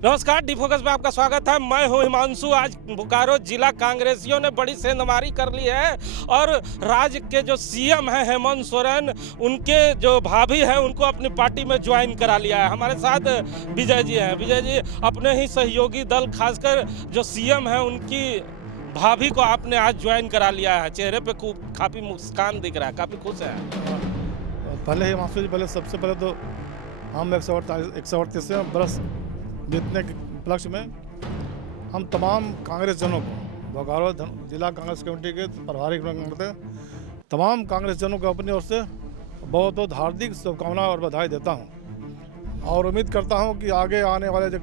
नमस्कार, D focus में आपका स्वागत है। मैं हूं हिमांशु। आज बोकारो जिला कांग्रेसियों ने बड़ी सेंधमारी कर ली है और राज्य के जो सीएम हैं हेमंत सोरेन, उनके जो भाभी हैं उनको अपनी पार्टी में ज्वाइन करा लिया है। हमारे साथ विजय जी हैं। विजय जी, अपने ही सहयोगी दल खासकर जो सीएम हैं उनकी भाभी को आपने आज ज्वाइन करा लिया है। चेहरे पे काफ़ी मुस्कान दिख रहा है, काफ़ी खुश है। पहले हिमांशु जी, सबसे पहले तो हम 138वें बरस जीतने के उपलक्ष्य में हम तमाम कांग्रेस जनों को, बोकारो जिला कांग्रेस कमेटी के प्रभारी करते तमाम कांग्रेस जनों को अपनी ओर से बहुत बहुत हार्दिक शुभकामनाएं और बधाई देता हूं और उम्मीद करता हूं कि आगे आने वाले जो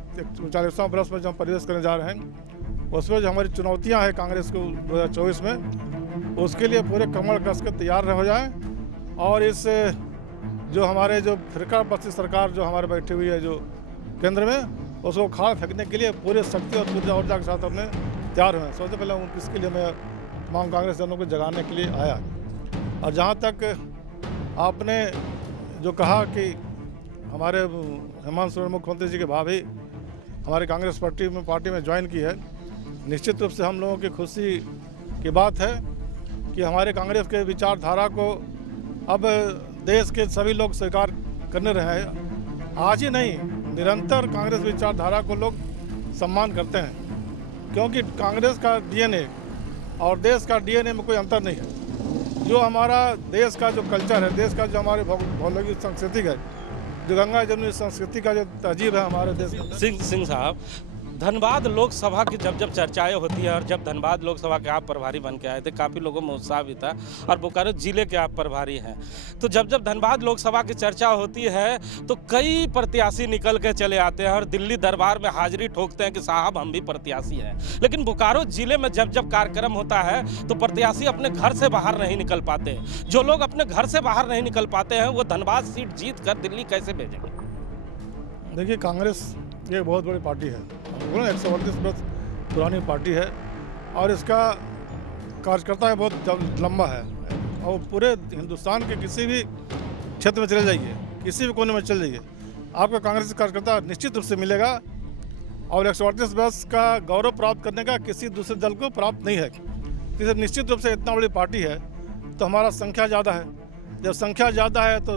40वें बरस में जो हम प्रवेश करने जा रहे हैं उसमें जो हमारी चुनौतियां हैं कांग्रेस को 2024 में, उसके लिए पूरे कमर कस के तैयार हो जाए और इस जो हमारे जो फिरका बस्ती सरकार जो हमारे बैठी हुई है जो केंद्र में, उसको खाल फेंकने के लिए पूरे शक्ति और पूरी ऊर्जा के साथ हमने तैयार हुए। सबसे पहले इसके लिए मैं तमाम कांग्रेस जनों को जगाने के लिए आया। और जहाँ तक आपने जो कहा कि हमारे हेमंत सोरेन मुख्यमंत्री जी के भाभी हमारे कांग्रेस पार्टी में ज्वाइन की है, निश्चित रूप से हम लोगों की खुशी की बात है कि हमारे कांग्रेस के विचारधारा को अब देश के सभी लोग स्वीकार करने रहे हैं। आज ही नहीं, निरंतर कांग्रेस विचारधारा को लोग सम्मान करते हैं क्योंकि कांग्रेस का डीएनए और देश का डीएनए में कोई अंतर नहीं है। जो हमारा देश का जो कल्चर है, देश का जो हमारे भौगोलिक संस्कृति है, जो गंगा जमुनी संस्कृति का जो तहजीब है हमारे देश में। सिंह साहब, धनबाद लोकसभा की जब चर्चाएं होती है और जब धनबाद लोकसभा के आप प्रभारी बन के आए थे, काफ़ी लोगों में उत्साह भी था और बोकारो जिले के आप प्रभारी हैं, तो जब धनबाद लोकसभा की चर्चा होती है तो कई प्रत्याशी निकल के चले आते हैं और दिल्ली दरबार में हाजिरी ठोकते हैं कि साहब हम भी प्रत्याशी हैं। लेकिन बोकारो जिले में जब कार्यक्रम होता है तो प्रत्याशी अपने घर से बाहर नहीं निकल पाते। जो लोग अपने घर से बाहर नहीं निकल पाते हैं वो धनबाद सीट जीत कर दिल्ली कैसे भेजेंगे? देखिए, कांग्रेस ये बहुत बड़ी पार्टी है, 138 वर्ष पुरानी पार्टी है और इसका कार्यकर्ता बहुत लंबा है और पूरे हिंदुस्तान के किसी भी क्षेत्र में चले जाइए, किसी भी कोने में चले जाइए, आपका कांग्रेस कार्यकर्ता निश्चित रूप से मिलेगा और 138 वर्ष का गौरव प्राप्त करने का किसी दूसरे दल को प्राप्त नहीं है। इसलिए निश्चित रूप से इतना बड़ी पार्टी है तो हमारा संख्या ज़्यादा है। जब संख्या ज़्यादा है तो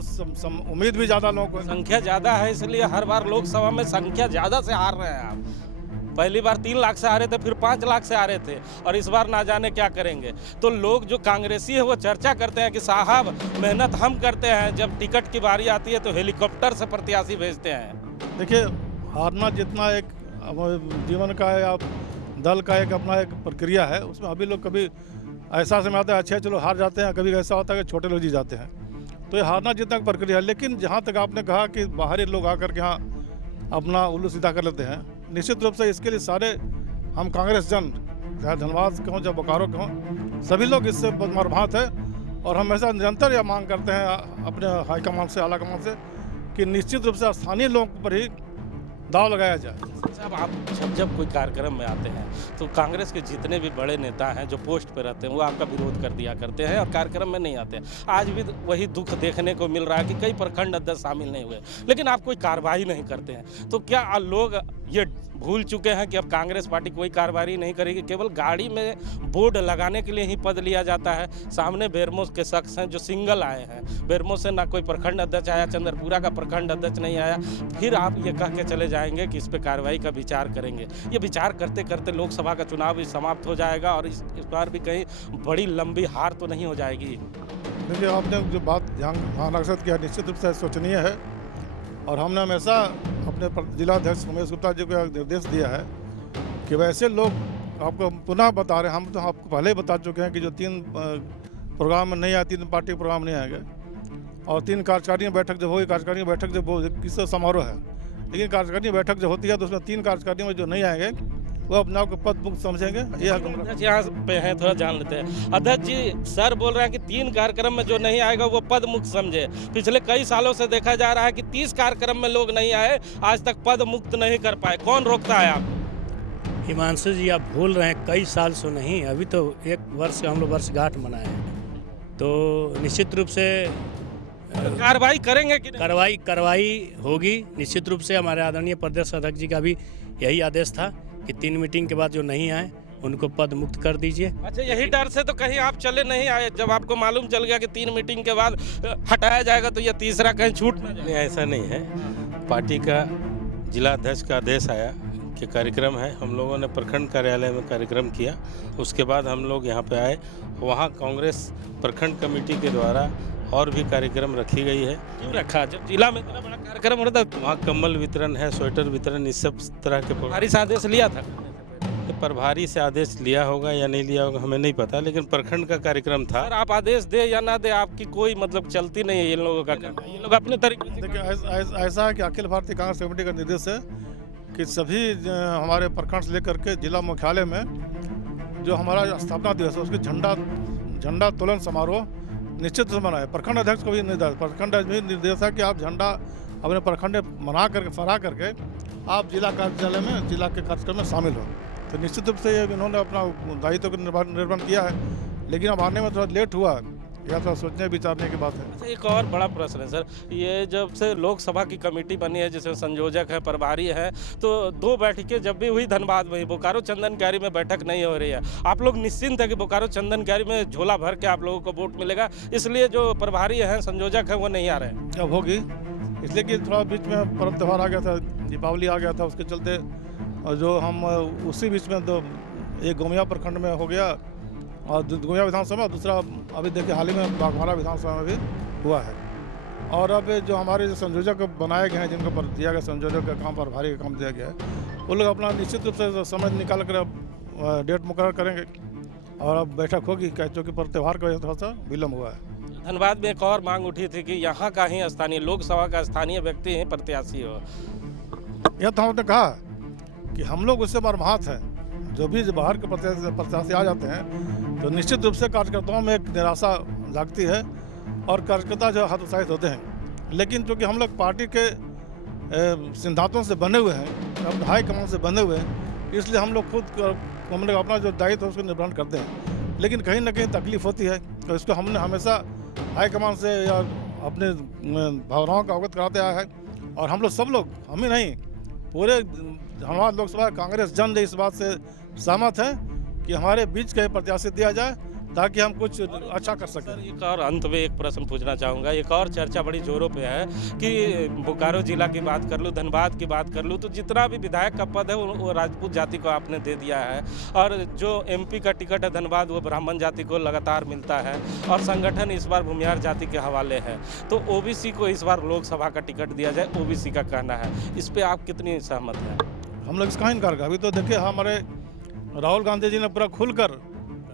उम्मीद भी ज़्यादा लोगों को। संख्या ज़्यादा है इसलिए हर बार लोकसभा में संख्या ज़्यादा से हार रहे हैं आप। पहली बार 3 लाख से आ रहे थे, फिर 5 लाख से आ रहे थे और इस बार ना जाने क्या करेंगे। तो लोग जो कांग्रेसी है वो चर्चा करते हैं कि साहब मेहनत हम करते हैं, जब टिकट की बारी आती है तो हेलीकॉप्टर से प्रत्याशी भेजते हैं। देखिए, हारना जितना एक जीवन का या दल का एक अपना एक प्रक्रिया है, उसमें अभी लोग कभी ऐसा समय आता है अच्छे चलो हार जाते हैं, कभी ऐसा होता है कि छोटे लोग जीत जाते हैं। तो ये हारना जितना प्रक्रिया है। लेकिन जहाँ तक आपने कहा कि बाहरी लोग आकर के यहाँ अपना उल्लू सीधा कर लेते हैं, निश्चित रूप से इसके लिए सारे हम कांग्रेस जन, चाहे धनबाद के हों चाहे बोकारो के हों, सभी लोग इससे मर्माहत है और हम ऐसा निरंतर यह मांग करते हैं अपने हाईकमान से, आला कमान से कि निश्चित रूप से स्थानीय लोगों पर ही दाव लगाया जाए। साहब, आप जब कोई कार्यक्रम में आते हैं तो कांग्रेस के जितने भी बड़े नेता हैं जो पोस्ट पे रहते हैं वो आपका विरोध कर दिया करते हैं और कार्यक्रम में नहीं आते हैं। आज भी वही दुख देखने को मिल रहा है कि कई प्रखंड अध्यक्ष शामिल नहीं हुए, लेकिन आप कोई कार्रवाई नहीं करते हैं। तो क्या लोग ये भूल चुके हैं कि अब कांग्रेस पार्टी कोई कार्रवाई नहीं करेगी, केवल गाड़ी में बोर्ड लगाने के लिए ही पद लिया जाता है? सामने बेरमो के शख्स हैं जो सिंगल आए हैं, बेरमो से ना कोई प्रखंड अध्यक्ष आया, चंद्रपुरा का प्रखंड अध्यक्ष नहीं आया, फिर आप ये कह के चले जाएंगे कि इस पर कार्रवाई का विचार करेंगे। ये विचार करते करते लोकसभा का चुनाव भी समाप्त हो जाएगा और इस बार भी कहीं बड़ी लंबी हार तो नहीं हो जाएगी? देखिए, आपने जो बात ध्यान आकर्षित किया निश्चित रूप से शोचनीय है और हमने हमेशा अपने जिला अध्यक्ष उमेश गुप्ता जी को निर्देश दिया है कि वैसे लोग, आपको पुनः बता रहे हैं, हम तो आपको पहले ही बता चुके हैं कि जो 3 प्रोग्राम में नहीं आए, 3 पार्टी प्रोग्राम नहीं आएंगे और 3 कार्यकारिणी बैठक जब होगी, कार्यकारिणी बैठक जब किस समारोह है, लेकिन कार्यकारिणी बैठक जो होती है तो उसमें 3 कार्यकारिणी में जो नहीं आएंगे वो अपने आप को पद मुक्त समझेंगे। यहाँ पे हैं, थोड़ा जान लेते हैं। अध्यक्ष जी, सर बोल रहे हैं कि 3 कार्यक्रम में जो नहीं आएगा वो पद मुक्त समझे। पिछले कई सालों से देखा जा रहा है कि 30 कार्यक्रम में लोग नहीं आए, आज तक पद मुक्त नहीं कर पाए। कौन रोकता है आपको? हिमांशु जी, आप भूल रहे हैं, कई साल से नहीं, अभी तो 1 वर्ष हम लोग वर्षगांठ मनाए हैं। तो निश्चित रूप से कार्रवाई करेंगे कि नहीं? कार्रवाई होगी निश्चित रूप से। हमारे आदरणीय प्रदेश अध्यक्ष जी का भी यही आदेश था कि 3 मीटिंग के बाद जो नहीं आए उनको पद मुक्त कर दीजिए। अच्छा, यही डर से तो कहीं आप चले नहीं आए, जब आपको मालूम चल गया कि 3 मीटिंग के बाद हटाया जाएगा तो ये तीसरा कहीं छूट ना जाए। नहीं, ऐसा नहीं है। पार्टी का जिला अध्यक्ष का आदेश आया कि कार्यक्रम है, हम लोगों ने प्रखंड कार्यालय में कार्यक्रम किया, उसके बाद हम लोग यहाँ पे आए। वहाँ कांग्रेस प्रखंड कमेटी के द्वारा और भी कार्यक्रम रखी गई है। क्यों रखा? जब जिला में इतना बड़ा कार्यक्रम हो रहा था, वहाँ कम्बल वितरण है, स्वेटर वितरण, इस सब तरह के हमारी से आदेश लिया था। प्रभारी से आदेश लिया होगा या नहीं लिया होगा हमें नहीं पता, लेकिन प्रखंड का कार्यक्रम था। सर, आप आदेश दे या ना दे, आपकी कोई मतलब चलती नहीं है इन लोगों का काम। ये लोग अपने तरीके से देखिए ऐसा है कि अखिल भारतीय कांग्रेस कमेटी का निर्देश है कि सभी हमारे प्रखंड से लेकर के जिला मुख्यालय में जो हमारा स्थापना दिवस है उसके झंडा तोलन समारोह निश्चित से मनाए। प्रखंड अध्यक्ष को भी निर्देश है कि आप झंडा अपने प्रखंड में मना करके फहरा करके आप जिला कार्यालय में जिला के कार्यक्रम में शामिल हो। तो निश्चित रूप से ये इन्होंने अपना दायित्व का निर्वहन किया है, लेकिन अब आने में थोड़ा लेट हुआ, यह थोड़ा सोचने विचारने की बात है। अच्छा, एक और बड़ा प्रश्न है सर, ये जब से लोकसभा की कमेटी बनी है जिसमें संयोजक है, प्रभारी है, तो 2 बैठकें जब भी हुई धनबाद में, बोकारो चंदन क्यारी में बैठक नहीं हो रही है। आप लोग निश्चिंत है कि बोकारो चंदन क्यारी में झोला भर के आप लोगों को वोट मिलेगा, इसलिए जो प्रभारी हैं, संयोजक हैं, वो नहीं आ रहे हैं? अब होगी, इसलिए कि थोड़ा बीच में पर्व त्यौहार आ गया था, दीपावली आ गया था, उसके चलते और जो हम उसी बीच में तो एक गोमिया प्रखंड में हो गया और गोमिया विधानसभा, दूसरा अभी देखिए हाल ही में बाघमारा विधानसभा में भी हुआ है। और अब जो हमारे जो संयोजक बनाए गए हैं, जिनको पर दिया गया संयोजक का काम, प्रभारी का काम दिया गया है, वो लोग अपना निश्चित रूप से समय निकाल कर अब डेट मुकर्रर करेंगे और अब बैठक होगी, क्योंकि पर त्यौहार का थोड़ा सा विलम्ब हुआ है। धनबाद में एक और मांग उठी थी कि यहाँ का ही स्थानीय लोकसभा का स्थानीय व्यक्ति ही प्रत्याशी हो। यह तो हमने कहा कि हम लोग उससे मरमाहत हैं, जो भी बाहर के प्रत्याशी आ जाते हैं तो निश्चित रूप से कार्यकर्ताओं में एक निराशा जागती है और कार्यकर्ता जो हतोत्साहित होते हैं। लेकिन चूँकि हम लोग पार्टी के सिद्धांतों से बने हुए हैं, अपने हाईकमान से बने हुए हैं, इसलिए हम लोग खुद हम लोग अपना जो दायित्व है उसको निर्वहन करते हैं। लेकिन कहीं ना कहीं तकलीफ होती है, तो इसको हमने हमेशा हाईकमान से या अपने भावनाओं का अवगत कराते आया है। और हम लोग सब लोग, हम ही नहीं, पूरे धनबाद लोकसभा कांग्रेस जन इस बात से सहमत है कि हमारे बीच का प्रत्याशी दिया जाए ताकि हम कुछ अच्छा कर सकें। एक और अंत में एक प्रश्न पूछना चाहूँगा। एक और चर्चा बड़ी जोरों पे है कि बोकारो जिला की बात कर लूँ, धनबाद की बात कर लूँ, तो जितना भी विधायक का पद है वो राजपूत जाति को आपने दे दिया है, और जो एमपी का टिकट है धनबाद वो ब्राह्मण जाति को लगातार मिलता है, और संगठन इस बार भूमिहार जाति के हवाले है। तो ओबीसी को इस बार लोकसभा का टिकट दिया जाए, ओबीसी का कहना है, इस पर आप कितनी सहमत हैं? हम लोग इसका इनकार कर, अभी तो देखिए हमारे राहुल गांधी जी ने पूरा खुलकर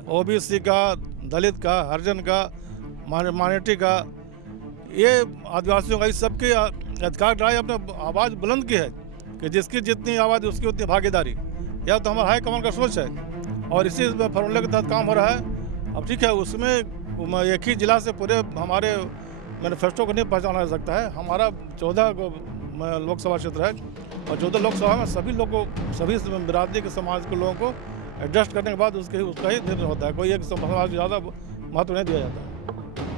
ओबीसी का, दलित का, हरिजन का, माइनॉरिटी का, ये आदिवासियों का, इस सबके अधिकार राय अपने आवाज़ बुलंद की है कि जिसकी जितनी आवाज़ उसकी उतनी भागीदारी। यह तो हमारा हाईकमान का सोच है और इसी फॉर्मूले के तहत काम हो रहा है। अब ठीक है, उसमें एक ही जिला से पूरे हमारे मैनिफेस्टो को नहीं पहचाना जा सकता है। हमारा 14 लोकसभा क्षेत्र है और 14 लोकसभा में सभी लोगों को, सभी बिरादरी के समाज के लोगों को एडजस्ट करने के बाद उसका ही निर्णय होता है। कोई एक समाज ज़्यादा महत्व नहीं दिया जाता है।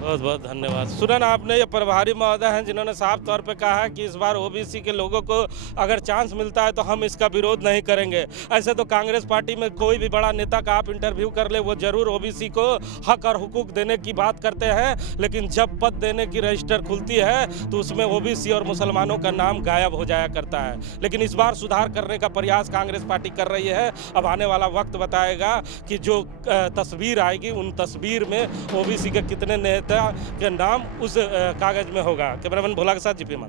बहुत बहुत धन्यवाद। सुना ना आपने, ये प्रभारी महोदय हैं जिन्होंने साफ तौर पे कहा है कि इस बार ओबीसी के लोगों को अगर चांस मिलता है तो हम इसका विरोध नहीं करेंगे। ऐसे तो कांग्रेस पार्टी में कोई भी बड़ा नेता का आप इंटरव्यू कर ले, वो जरूर ओबीसी को हक और हुकूक देने की बात करते हैं, लेकिन जब पद देने की रजिस्टर खुलती है तो उसमें ओबीसी और मुसलमानों का नाम गायब हो जाया करता है। लेकिन इस बार सुधार करने का प्रयास कांग्रेस पार्टी कर रही है। अब आने वाला वक्त बताएगा कि जो तस्वीर आएगी उन तस्वीर में ओबीसी के कितने नेता के नाम उस कागज में होगा। कैमरामैन भोला के साथ जीपी मान।